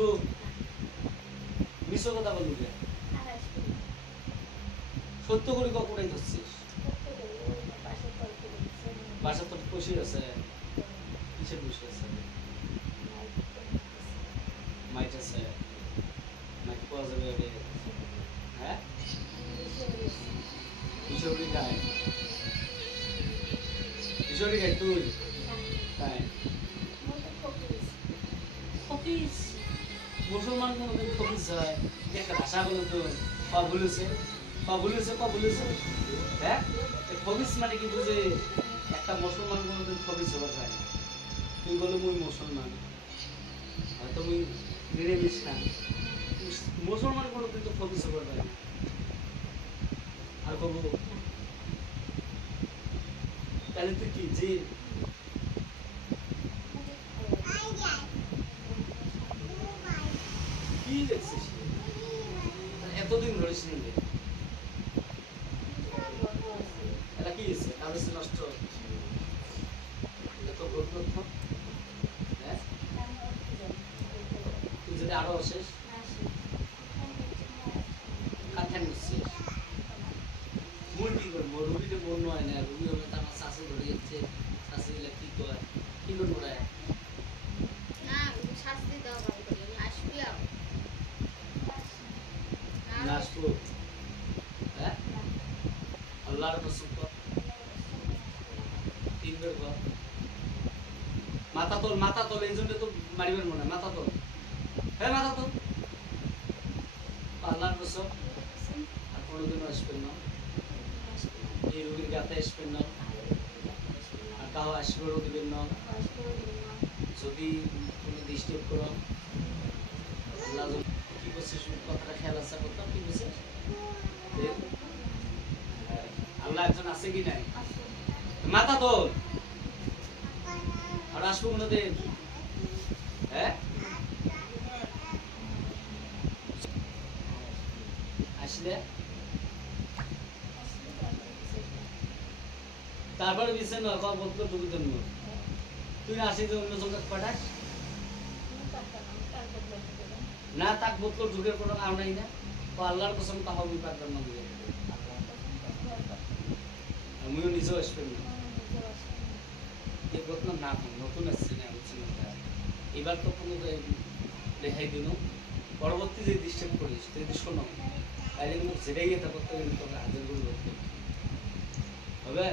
আসবো মিশো কথা বলবি সত্য করে কখনই ধরছিস বাসা তোর বসে আছে কিসের বসে আছে মাইট আছে মাইট পাওয়া যাবে আগে হ্যাঁ কিশোরী গায় কিশোরী গায় তুই তাই ফকিস মুসলমান কোনোদিন ফকিস হয় একটা ভাষা বলো তো পাবুলেছে হ্যাঁ ফকিস মানে কি বুঝে একটা মুসলমান কোনোদিন ফকিস হবার হয় তুই বলো মুই মুসলমান হয়তো মুই নিরামিষ না মুসলমান কোনোদিন তো ফকিস হবার হয় আর কব তাহলে তুই কি যে কি দেখছিস এতদিন ধরিস নি এটা কি হয়েছে কাগজ নষ্ট এত তথ্য হ্যাঁ তুই যদি আরো আসিস কাঠেন নিচ্ছিস মন কি করবো রুবিতে মন হয় না রুবি হবে তো আমার শাশু ধরে যাচ্ছে শাশু দিলে কি করবো রে না শাস্তি দেওয়া ভালো করে আসবি না আসবো হ্যাঁ আল্লাহর কসম কর তিনবার কর মাথা তোল এই জন্য তো মারিবেন মনে মাথা তোল হ্যাঁ মাথা তোল আল্লাহর কসম আর কোনোদিনও আসবেন না এই রোগীর গাতে আসবেন না আর কাউ আসবেও দিবেন না যদি কোনো ডিস্টার্ব করো আল্লাহ কি বলছিস কথাটা খেয়াল আছে কথা কি বলছিস আল্লাহ একজন আছে কি নাই মাথা তোল আর আসবো কোনোদিন হ্যাঁ আসলে তারপরে বিষয় নয় বোধ করে তোর জন্য তুই আসি যে অন্য জগৎ পাঠাস না তাক বোধ করে ঢুকের কোনো কারণ নাই না ও আল্লাহর কসম তাহাও আমি পারবেন না বুঝে আমিও নিজেও আসবেন না এই ঘটনা না নতুন আসছে না বুঝছি না এবার তো কোনো রেহাই দিন পরবর্তী যে ডিস্টার্ব করিস তুই যদি শোনো তাহলে কিন্তু সেটাই এটা করতে গেলে তোকে হাজার করে হবে